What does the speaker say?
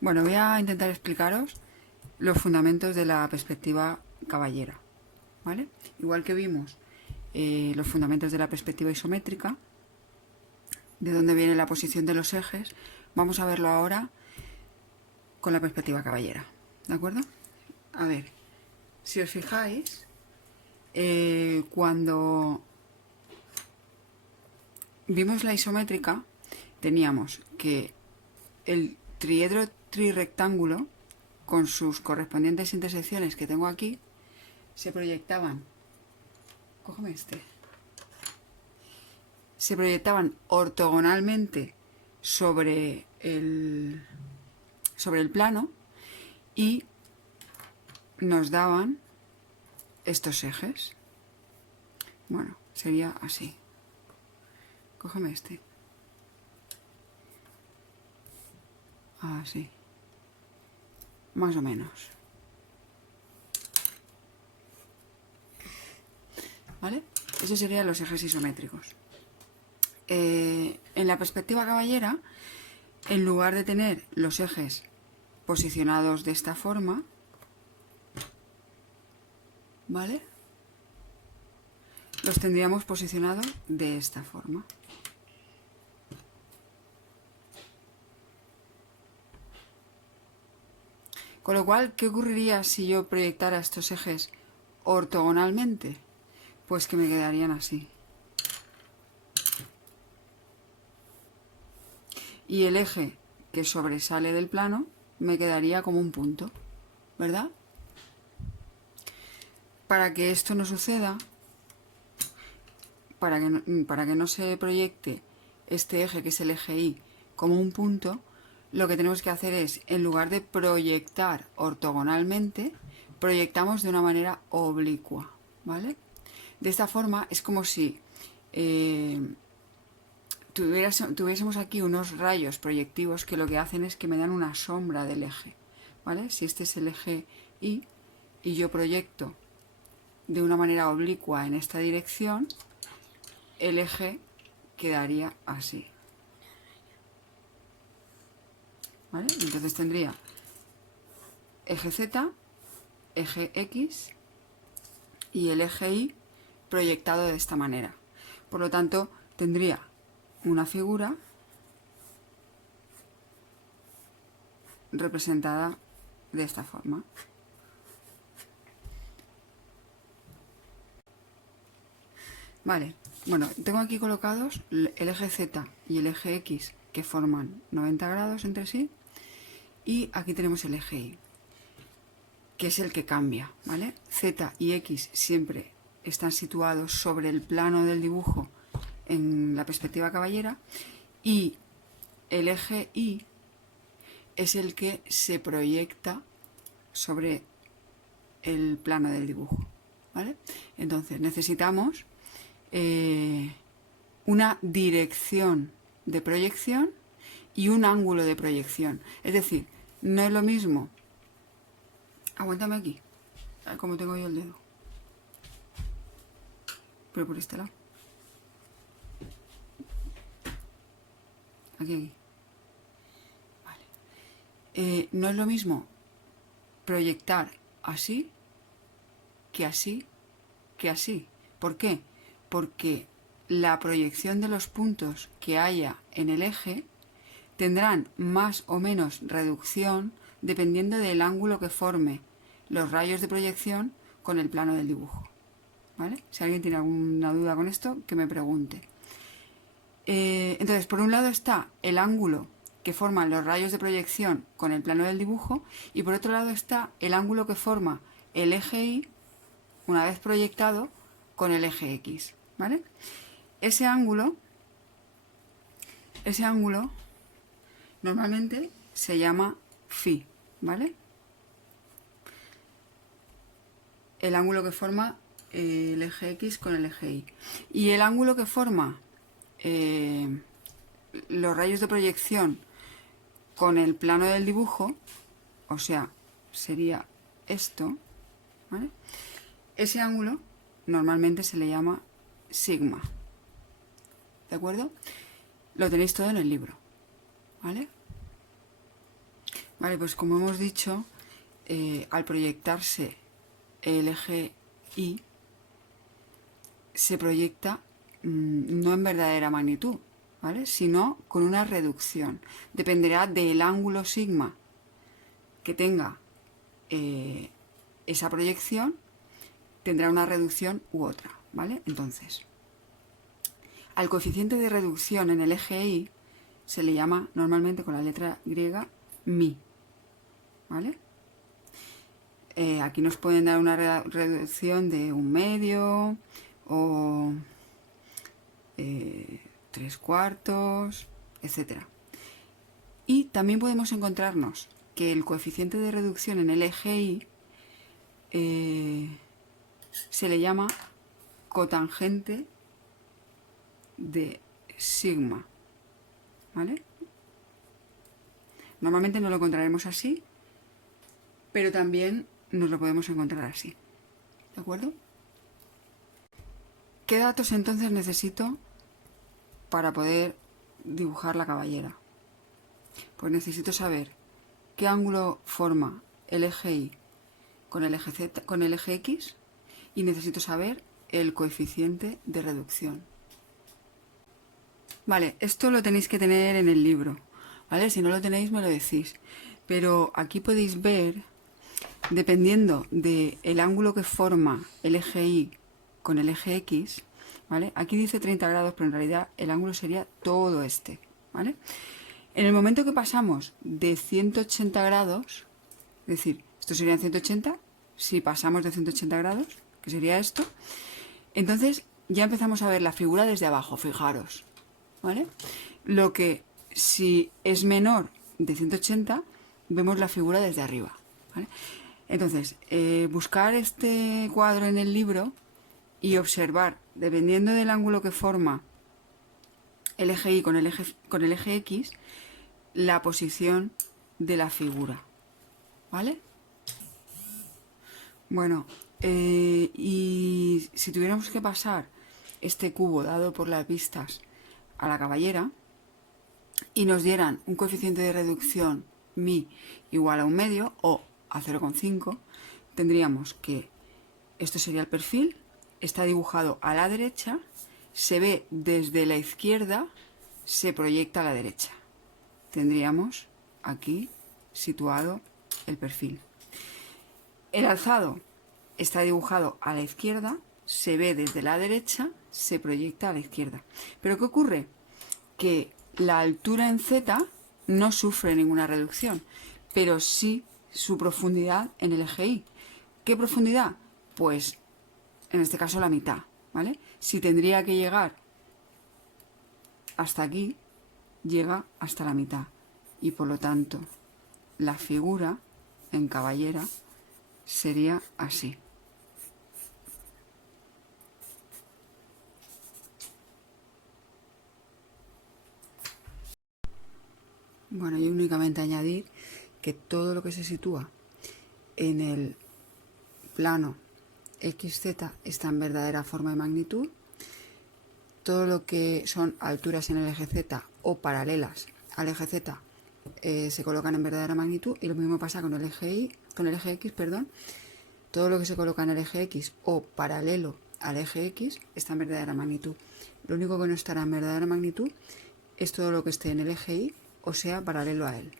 Bueno, voy a intentar explicaros los fundamentos de la perspectiva caballera, ¿vale? Igual que vimos los fundamentos de la perspectiva isométrica, de dónde viene la posición de los ejes, vamos a verlo ahora con la perspectiva caballera, ¿de acuerdo? A ver, si os fijáis, cuando vimos la isométrica, teníamos que el triedro trirrectángulo, con sus correspondientes intersecciones que tengo aquí, se proyectaban, cógeme este, se proyectaban ortogonalmente sobre el plano y nos daban estos ejes. Bueno, sería así. Cógeme este. Así. Más o menos. ¿Vale? Esos serían los ejes isométricos. En la perspectiva caballera, en lugar de tener los ejes posicionados de esta forma, ¿vale? Los tendríamos posicionados de esta forma. Con lo cual, ¿qué ocurriría si yo proyectara estos ejes ortogonalmente? Pues que me quedarían así. Y el eje que sobresale del plano me quedaría como un punto, ¿verdad? Para que esto no suceda, para que no se proyecte este eje, que es el eje Y, como un punto, lo que tenemos que hacer es, en lugar de proyectar ortogonalmente, proyectamos de una manera oblicua, ¿vale? De esta forma es como si tuviésemos aquí unos rayos proyectivos que lo que hacen es que me dan una sombra del eje, ¿vale? Si este es el eje Y yo proyecto de una manera oblicua en esta dirección, el eje quedaría así, ¿vale? Entonces tendría eje Z, eje X y el eje Y proyectado de esta manera. Por lo tanto, tendría una figura representada de esta forma. Vale, bueno, tengo aquí colocados el eje Z y el eje X, que forman 90 grados entre sí, y aquí tenemos el eje Y, que es el que cambia, ¿vale? Z y X siempre están situados sobre el plano del dibujo en la perspectiva caballera, y el eje Y es el que se proyecta sobre el plano del dibujo, ¿vale? Entonces necesitamos una dirección de proyección y un ángulo de proyección. Es decir, no es lo mismo. Aguántame aquí, como tengo yo el dedo. Pero por este lado. Aquí. Vale. No es lo mismo proyectar así que así que así. ¿Por qué? Porque la proyección de los puntos que haya en el eje tendrán más o menos reducción dependiendo del ángulo que forme los rayos de proyección con el plano del dibujo, ¿vale? Si alguien tiene alguna duda con esto, que me pregunte. Entonces, por un lado está el ángulo que forman los rayos de proyección con el plano del dibujo, y por otro lado está el ángulo que forma el eje Y una vez proyectado con el eje X, ¿vale? Ese ángulo normalmente se llama phi, ¿vale? El ángulo que forma el eje X con el eje Y. Y el ángulo que forma los rayos de proyección con el plano del dibujo, o sea, sería esto, ¿vale? Ese ángulo normalmente se le llama sigma, ¿de acuerdo? Lo tenéis todo en el libro, ¿vale? Vale, pues como hemos dicho, al proyectarse el eje Y, se proyecta no en verdadera magnitud, ¿vale? Sino con una reducción. Dependerá del ángulo sigma que tenga esa proyección, tendrá una reducción u otra, ¿vale? Entonces, al coeficiente de reducción en el eje Y se le llama normalmente con la letra griega mi, ¿vale? Aquí nos pueden dar una reducción de 1/2 o 3/4, etc. Y también podemos encontrarnos que el coeficiente de reducción en el eje Y se le llama cotangente de sigma, ¿vale? Normalmente no lo encontraremos así, pero también nos lo podemos encontrar así, ¿de acuerdo? ¿Qué datos entonces necesito para poder dibujar la caballera? Pues necesito saber qué ángulo forma el eje Y con el eje Z, con el eje X, y necesito saber el coeficiente de reducción. Vale, esto lo tenéis que tener en el libro, ¿vale? Si no lo tenéis me lo decís. Pero aquí podéis ver, dependiendo del ángulo que forma el eje Y con el eje X, ¿vale? Aquí dice 30 grados, pero en realidad el ángulo sería todo este, ¿vale? En el momento que pasamos de 180 grados, es decir, esto serían 180, si pasamos de 180 grados, que sería esto, entonces ya empezamos a ver la figura desde abajo, fijaros, ¿vale? Lo que si es menor de 180, vemos la figura desde arriba, ¿vale? Entonces, buscar este cuadro en el libro y observar, dependiendo del ángulo que forma el eje Y con el eje X, la posición de la figura, ¿vale? Bueno, y si tuviéramos que pasar este cubo dado por las vistas a la caballera y nos dieran un coeficiente de reducción mi igual a 1/2 o a 0,5, tendríamos que esto sería el perfil, está dibujado a la derecha, se ve desde la izquierda, se proyecta a la derecha. Tendríamos aquí situado el perfil. El alzado está dibujado a la izquierda, se ve desde la derecha, se proyecta a la izquierda. ¿Pero qué ocurre? Que la altura en Z no sufre ninguna reducción, pero sí su profundidad en el eje Y. ¿Qué profundidad? Pues en este caso la mitad, ¿vale? Si tendría que llegar hasta aquí, llega hasta la mitad. Y por lo tanto, la figura en caballera sería así. Bueno, y únicamente añadir que todo lo que se sitúa en el plano XZ está en verdadera forma de magnitud. Todo lo que son alturas en el eje Z o paralelas al eje Z se colocan en verdadera magnitud, y lo mismo pasa con el eje X, perdón. Todo lo que se coloca en el eje X o paralelo al eje X está en verdadera magnitud. Lo único que no estará en verdadera magnitud es todo lo que esté en el eje Y o sea paralelo a él.